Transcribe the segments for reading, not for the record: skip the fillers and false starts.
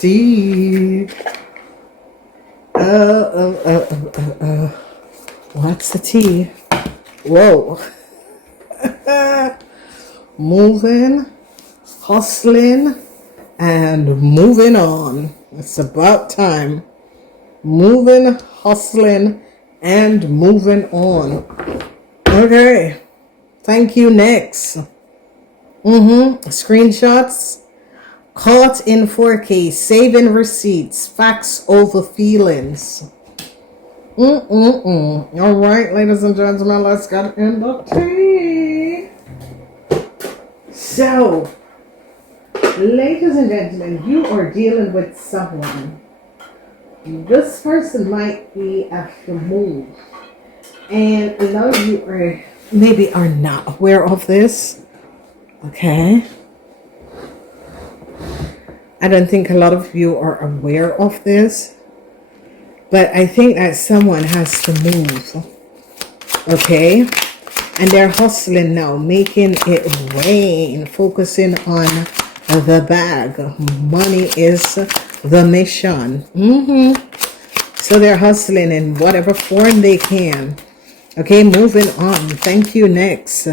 tea. What's the tea? Whoa. Moving, hustling, and moving on. It's about time. Moving, hustling, and moving on. Okay. Thank you. Next. Screenshots. Caught in 4K. Saving receipts. Facts over feelings. All right, ladies and gentlemen, let's get in the tea. So, ladies and gentlemen, you are dealing with someone. This person might be at the move. And a lot of you are maybe are not aware of this. Okay. I don't think a lot of you are aware of this. But I think that someone has to move. Okay. And they're hustling now, making it rain, focusing on the bag. Money is the mission. So they're hustling in whatever form they can. Okay, moving on. Thank you. Next.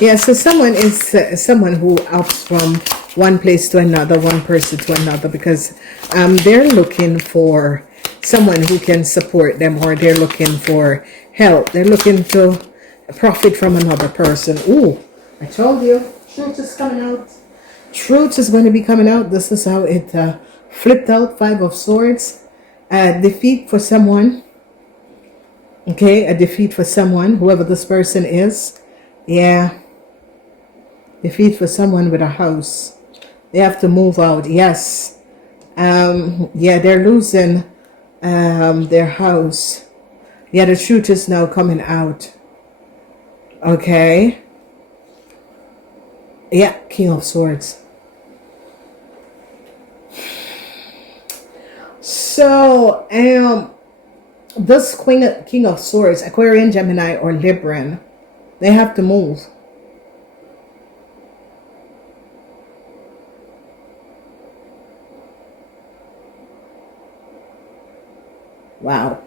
Yeah, so someone is someone who hops from one place to another, one person to another, because they're looking for someone who can support them, or they're looking for help. They're looking to profit from another person. Ooh, I told you, truth is coming out. Truth is going to be coming out. This is how it flipped out. 5 of Swords. Defeat for someone. Okay, a defeat for someone, whoever this person is. Yeah. Defeat for someone with a house. They have to move out. Yes. Yeah, they're losing their house. Yeah, the truth is now coming out. Okay. Yeah, King of Swords. So, this King of Swords, Aquarian, Gemini, or Libran, they have to move. Wow.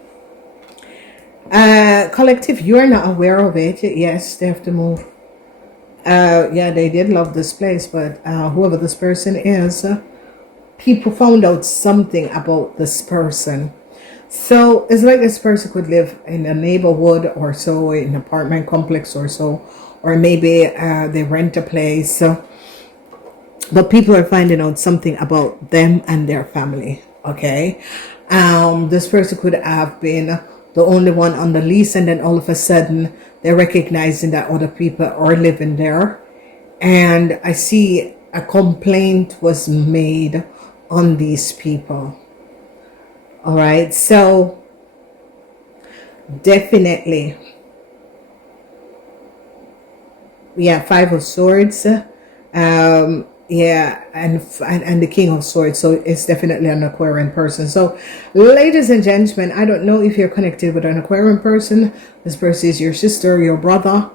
Collective, you are not aware of it. Yes, they have to move. Yeah, they did love this place, but whoever this person is, people found out something about this person. So it's like this person could live in a neighborhood or so, in an apartment complex or so, or maybe they rent a place. So, but people are finding out something about them and their family. Okay. This person could have been the only one on the lease, and then all of a sudden they're recognizing that other people are living there. And I see a complaint was made on these people. All right, so definitely, yeah, 5 of Swords, yeah, and the King of Swords. So it's definitely an Aquarian person. So, ladies and gentlemen, I don't know if you're connected with an Aquarian person. This person is your sister, your brother,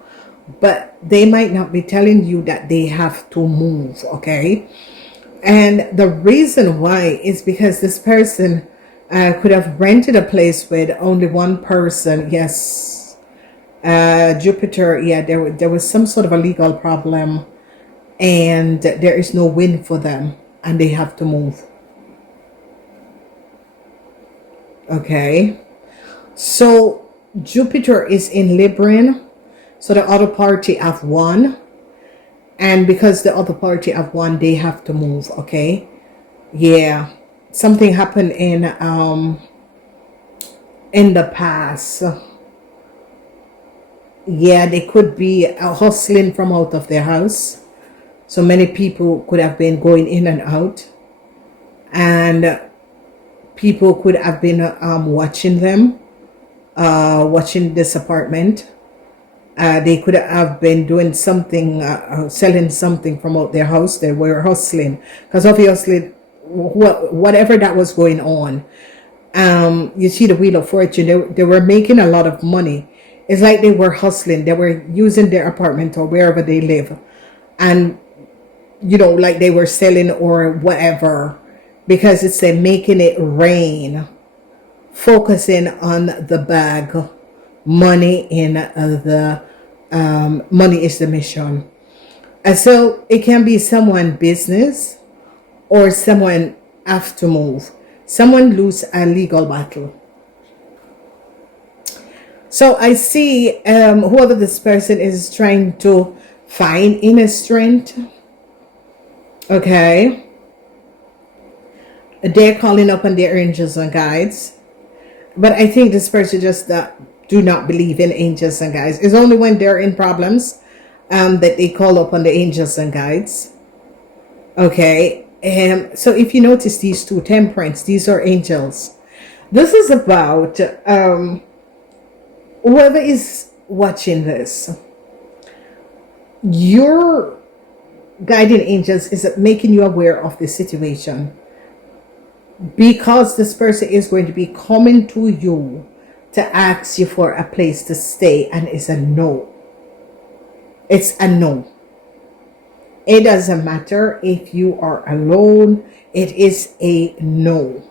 but they might not be telling you that they have to move. Okay, and the reason why is because this person could have rented a place with only one person. Yes. Jupiter. Yeah, there was some sort of a legal problem, and there is no win for them, and they have to move. Okay. So Jupiter is in Libran. So the other party have won. And because the other party have won, they have to move. Okay. Yeah. Something happened in the past. Yeah, they could be hustling from out of their house. So many people could have been going in and out, and people could have been watching them, watching this apartment. They could have been doing something, selling something from out their house. They were hustling, because obviously whatever that was going on, you see the Wheel of Fortune, they were making a lot of money. It's like they were hustling. They were using their apartment or wherever they live, and like they were selling or whatever, because it's a making it rain, focusing on the bag, money in the money is the mission. And so it can be someone business, or someone have to move, someone lose a legal battle. So I see whoever this person is trying to find inner strength. Okay, they're calling up on their angels and guides, but I think this person just do not believe in angels and guides. It's only when they're in problems that they call up on the angels and guides. Okay, so if you notice these two, temperance, these are angels. This is about whoever is watching this, your guiding angels is making you aware of the situation, because this person is going to be coming to you to ask you for a place to stay, and it's a no. It's a no. It doesn't matter if you are alone, it is a no.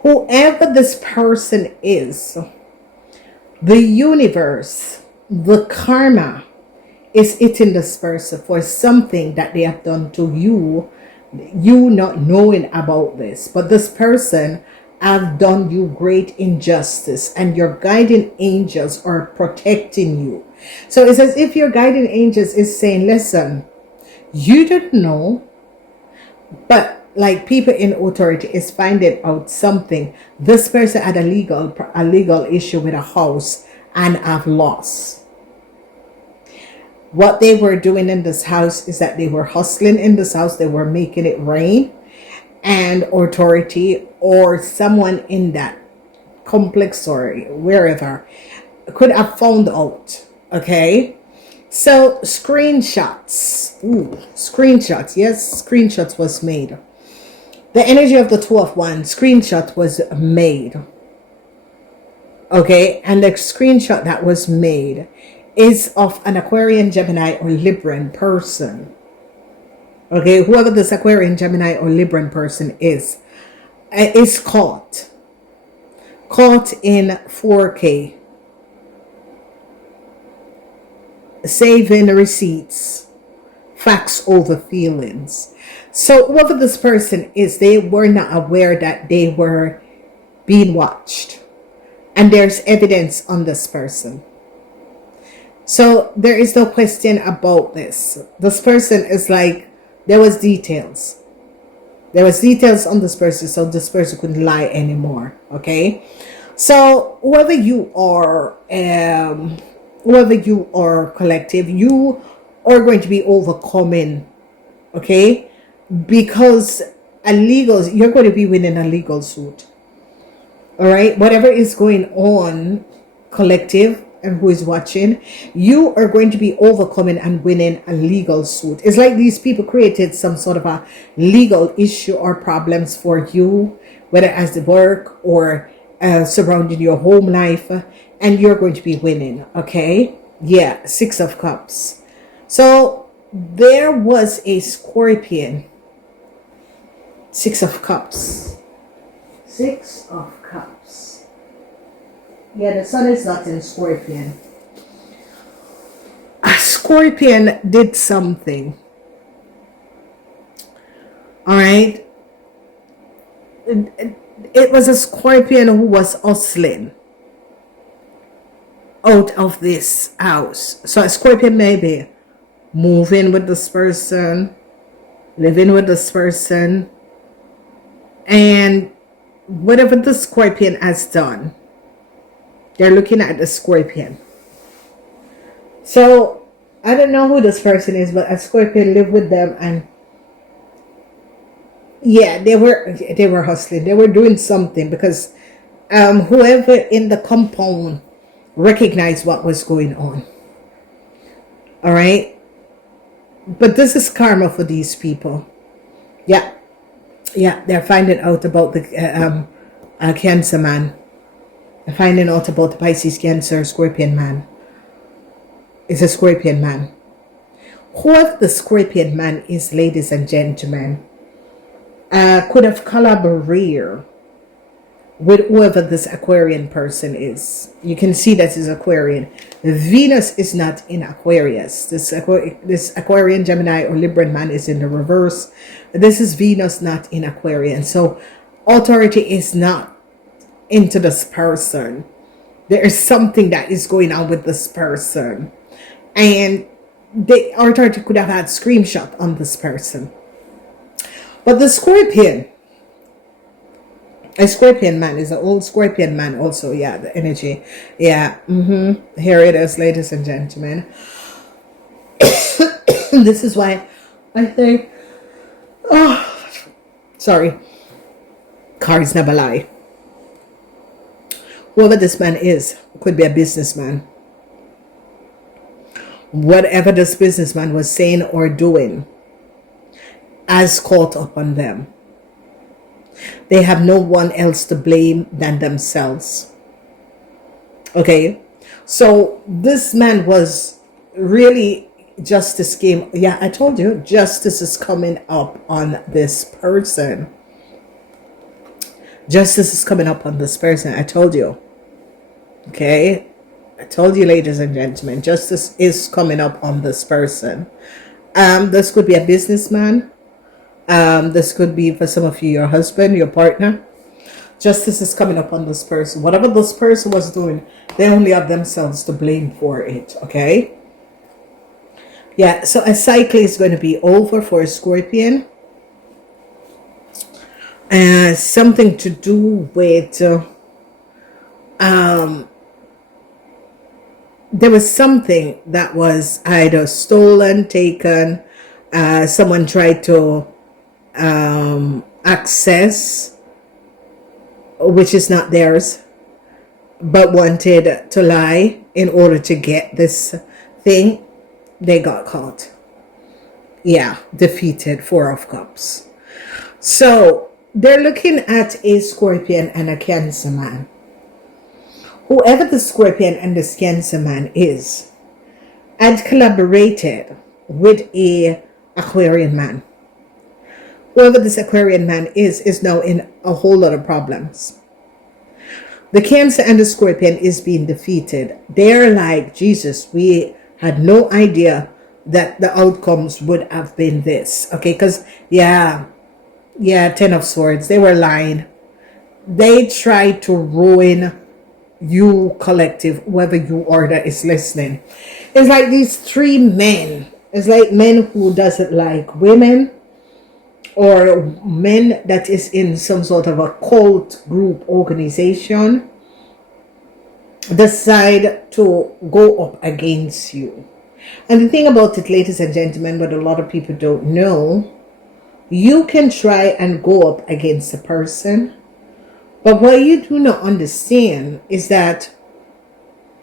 Whoever this person is, the universe, the karma is hitting this person for something that they have done to you, you not knowing about this. But this person have done you great injustice, and your guiding angels are protecting you. So it's as if your guiding angels is saying, listen, you don't know, but like people in authority is finding out something. This person had a legal issue with a house and have lost. What they were doing in this house is that they were hustling in this house. They were making it rain, and authority or someone in that complex or wherever could have found out. Okay, so screenshots. Ooh, screenshots. Yes, screenshots was made. The energy of the Two of Wands, screenshot was made. Okay, and the screenshot that was made is of an Aquarian, Gemini, or Libran person. Okay, whoever this Aquarian, Gemini, or Libran person is caught in 4K, saving receipts, facts over feelings. So whoever this person is, they were not aware that they were being watched, and there's evidence on this person. So there is no question about this. This person is like, there was details. There was details on this person, so this person couldn't lie anymore. Okay, so whoever you are, collective, you are going to be overcoming. Okay, because you're going to be winning a legal suit. All right, whatever is going on, collective, and who is watching, you are going to be overcoming and winning a legal suit. It's like these people created some sort of a legal issue or problems for you, whether as the work or surrounding your home life, and you're going to be winning. Okay, yeah, 6 of Cups. So there was a Scorpion. 6 of Cups. 6 of Cups. Yeah, the sun is not in Scorpion. A Scorpion did something. All right. It was a Scorpion who was hustling out of this house. So a Scorpion may be moving with this person, living with this person, and whatever the Scorpion has done, they're looking at the Scorpion. So I don't know who this person is, but a Scorpion lived with them, and yeah, they were hustling. They were doing something, because whoever in the compound recognized what was going on. All right, but this is karma for these people. Yeah, they're finding out about the Cancer man. Finding out about the Pisces, Cancer, Scorpion man. It's a Scorpion man. Whoever the Scorpion man is, ladies and gentlemen, could have collaborated with whoever this Aquarian person is. You can see that is Aquarian. Venus is not in Aquarius. This Aquarian, Gemini, or Libran man is in the reverse. This is Venus not in Aquarian. So authority is not into this person. There is something that is going on with this person. And the authority could have had screenshot on this person. But the Scorpion, a Scorpion man is an old Scorpion man also. Yeah, the energy. Yeah. Here it is, ladies and gentlemen. This is why I think, oh, sorry, cards never lie. Whoever this man is, could be a businessman. Whatever this businessman was saying or doing has caught up on them. They have no one else to blame than themselves. Okay, so this man was really, justice came. Yeah, I told you, justice is coming up on this person. Justice is coming up on this person. I told you. Okay, I told you, ladies and gentlemen, justice is coming up on this person. This could be a businessman. This could be, for some of you, your husband, your partner. Justice is coming up on this person. Whatever this person was doing, they only have themselves to blame for it. Okay. Yeah. So a cycle is going to be over for a Scorpion. Something to do with there was something that was either stolen, taken, someone tried to access, which is not theirs, but wanted to lie in order to get this thing. They got caught. Yeah, defeated. 4 of Cups. So they're looking at a Scorpion and a Cancer man. Whoever the Scorpion and the Cancer man is, had collaborated with a Aquarian man. Whoever this Aquarian man is now in a whole lot of problems. The Cancer and the Scorpion is being defeated. They're like, Jesus, we had no idea that the outcomes would have been this. Okay, because, yeah, 10 of Swords. They were lying. They tried to ruin you collective, whoever you are that is listening. It's like these 3 men. It's like men who doesn't like women, or men that is in some sort of a cult group organization, decide to go up against you. And the thing about it, ladies and gentlemen, what a lot of people don't know, you can try and go up against a person, but what you do not understand is that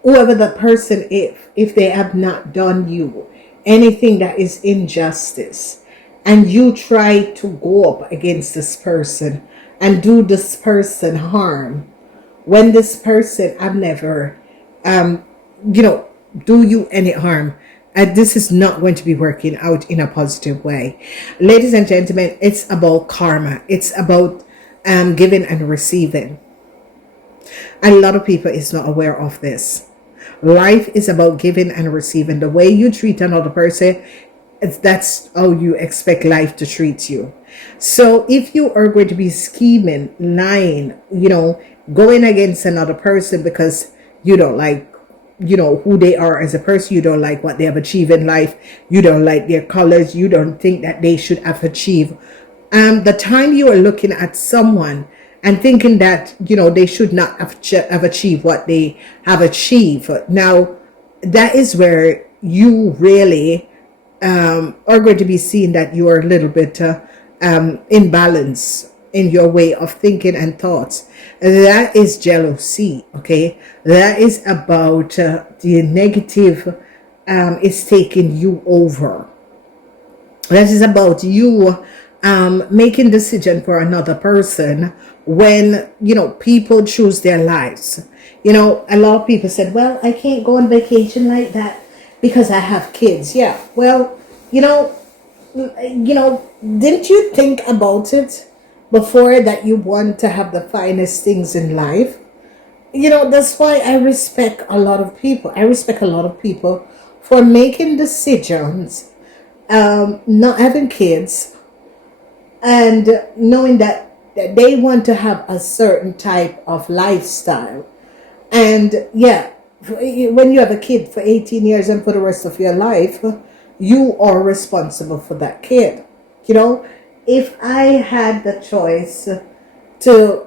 whoever the person is, if they have not done you anything that is injustice, and you try to go up against this person and do this person harm, when this person have never do you any harm, this is not going to be working out in a positive way. Ladies and gentlemen, it's about karma. It's about giving and receiving. And a lot of people is not aware of this. Life is about giving and receiving. The way you treat another person, that's how you expect life to treat you. So if you are going to be scheming, lying, going against another person because you don't like who they are as a person, you don't like what they have achieved in life, you don't like their colors, you don't think that they should have achieved, the time you are looking at someone and thinking that they should not have achieved what they have achieved, now that is where you really are going to be seeing that you are a little bit imbalance in your way of thinking and thoughts. That is jealousy. Okay, that is about the negative is taking you over. That is about you making decision for another person when people choose their lives. A lot of people said, well, I can't go on vacation like that because I have kids. Yeah, well, didn't you think about it? before that you want to have the finest things in life. That's why I respect a lot of people. I respect a lot of people for making decisions, not having kids, and knowing that they want to have a certain type of lifestyle. And yeah, when you have a kid for 18 years and for the rest of your life, you are responsible for that kid. If I had the choice to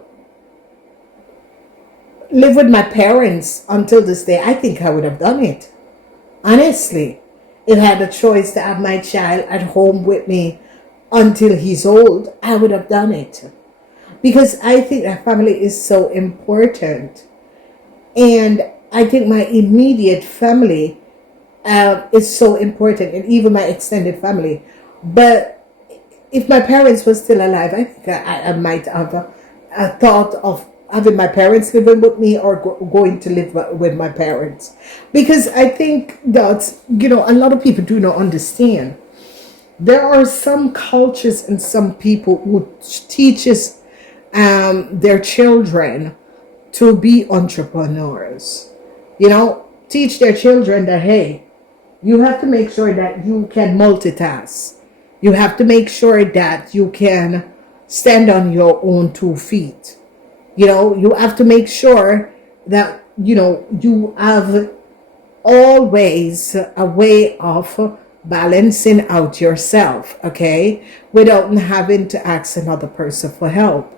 live with my parents until this day, I think I would have done it. Honestly, if I had a choice to have my child at home with me until he's old, I would have done it. Because I think that family is so important. And I think my immediate family is so important, and even my extended family. But if my parents were still alive, I think I might have a thought of having my parents living with me or going to live with my parents. Because I think that, a lot of people do not understand. There are some cultures and some people who teaches their children to be entrepreneurs. Teach their children that, hey, you have to make sure that you can multitask. You have to make sure that you can stand on your own 2 feet. You have to make sure that, you have always a way of balancing out yourself, okay, without having to ask another person for help.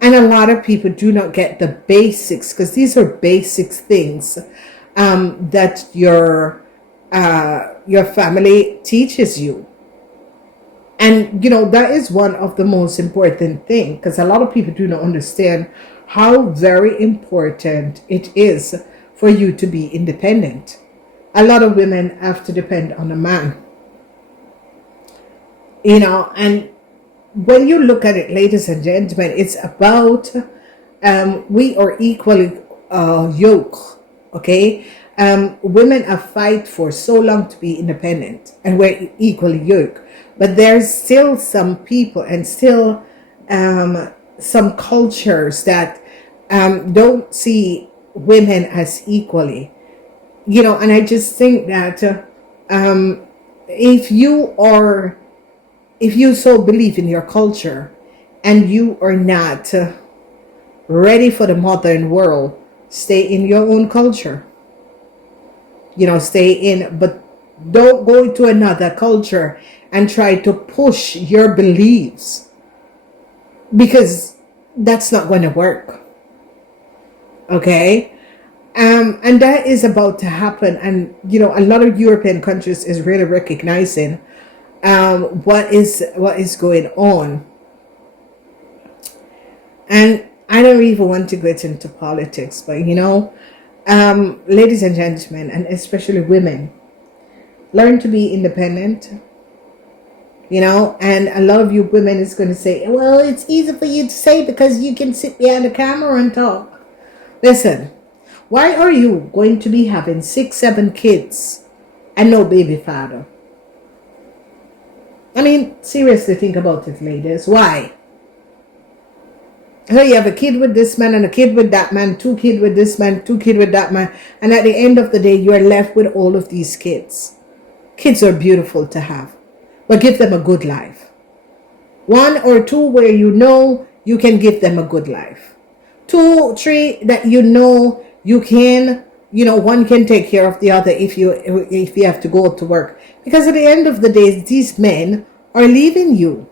And a lot of people do not get the basics, because these are basic things that your family teaches you. And that is one of the most important things, because a lot of people do not understand how very important it is for you to be independent. A lot of women have to depend on a man. And when you look at it, ladies and gentlemen, it's about we are equally yoked, okay? Women have fight for so long to be independent, and we're equally yoked. But there's still some people and still some cultures that don't see women as equally. And I just think that if you so believe in your culture and you are not ready for the modern world, stay in your own culture. Stay in, but don't go to another culture and try to push your beliefs, because that's not going to work. Okay? And that is about to happen. And, a lot of European countries is really recognizing what is going on. And I don't even want to get into politics, but, ladies and gentlemen, and especially women, learn to be independent. And a lot of you women is going to say, well, it's easy for you to say because you can sit behind the camera and talk. Listen, why are you going to be having 6, 7 kids and no baby father? I mean, seriously, think about it, ladies. Why? So you have a kid with this man and a kid with that man, 2 kids with this man, 2 kids with that man, and at the end of the day, you are left with all of these kids. Kids are beautiful to have, but give them a good life. 1 or 2 where you can give them a good life. 2, 3 that you can, one can take care of the other if you have to go to work. Because at the end of the day, these men are leaving you.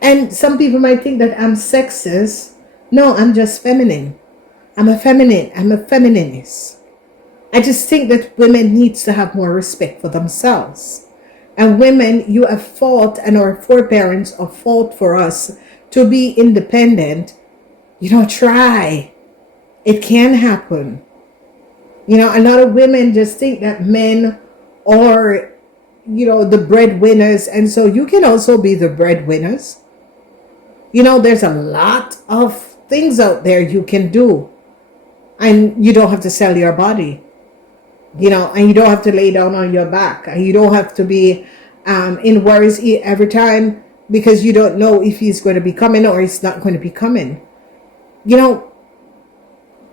And some people might think that I'm sexist. No, I'm just feminine. I'm a feminist. I just think that women needs to have more respect for themselves. And women, you have fought, and our foreparents have fought for us to be independent. Try. It can happen. A lot of women just think that men are, the breadwinners. And so you can also be the breadwinners. There's a lot of things out there you can do. And you don't have to sell your body. And you don't have to lay down on your back. And you don't have to be in worries every time, because you don't know if he's going to be coming or he's not going to be coming. You know,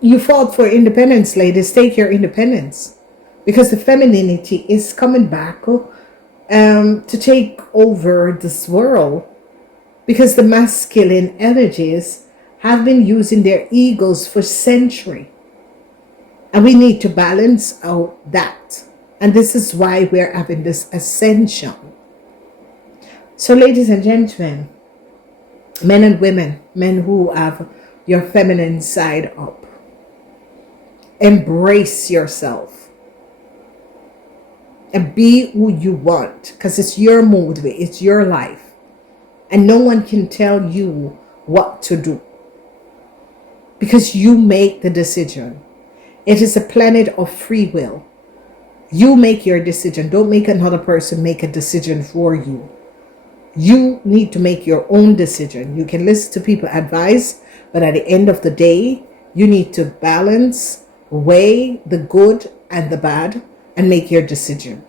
you fought for independence, ladies. Take your independence, because the femininity is coming back to take over this world, because the masculine energies have been using their egos for centuries, and we need to balance out that. And this is why we're having this ascension. So, ladies and gentlemen, men and women, men who have your feminine side up, embrace yourself and be who you want, because it's your mood, it's your life, and no one can tell you what to do, because you make the decision. It is a planet of free will. You make your decision. Don't make another person make a decision for you. You need to make your own decision. You can listen to people's advice, but at the end of the day, you need to balance, weigh the good and the bad, and make your decision.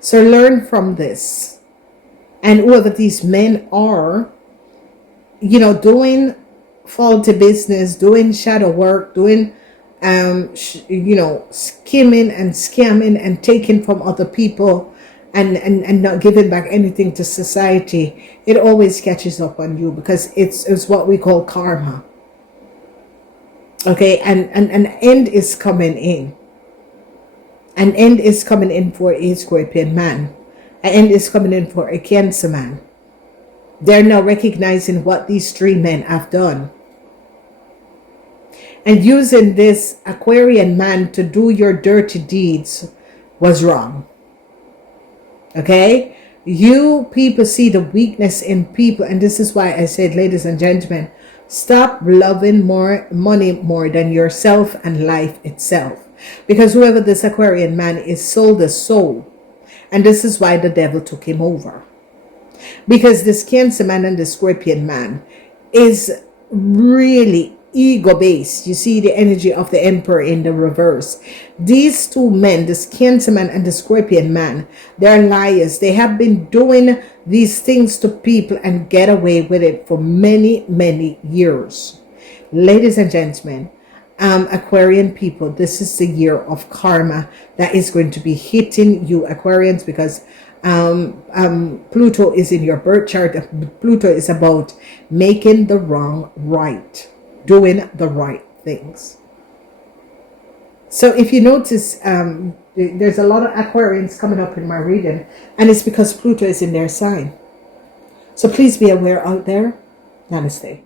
So learn from this. And whoever these men are, you know, doing faulty business, doing shadow work, doing you know, skimming and scamming and taking from other people, and not giving back anything to society, it always catches up on you, because it's what we call karma. Okay, and an end is coming in. An end is coming in for a Scorpion man. An end is coming in for a Cancer man. They're now recognizing what these three men have done, and using this Aquarian man to do your dirty deeds was wrong. Okay? You people see the weakness in people, and this is why I said, ladies and gentlemen, stop loving money more than yourself and life itself. Because whoever this Aquarian man is sold a soul, and this is why the devil took him over. Because this Cancer man and the Scorpion man is really ego-based. You see the energy of the Emperor in the reverse. These two men, this Cancer man and the Scorpion man, they're liars. They have been doing these things to people and get away with it for many, many years. Ladies and gentlemen, Aquarian people, this is the year of karma that is going to be hitting you, Aquarians, because Pluto is in your birth chart. Pluto is about making the wrong right, doing the right things. So if you notice, there's a lot of Aquarians coming up in my reading, and it's because Pluto is in their sign. So please be aware out there. Namaste.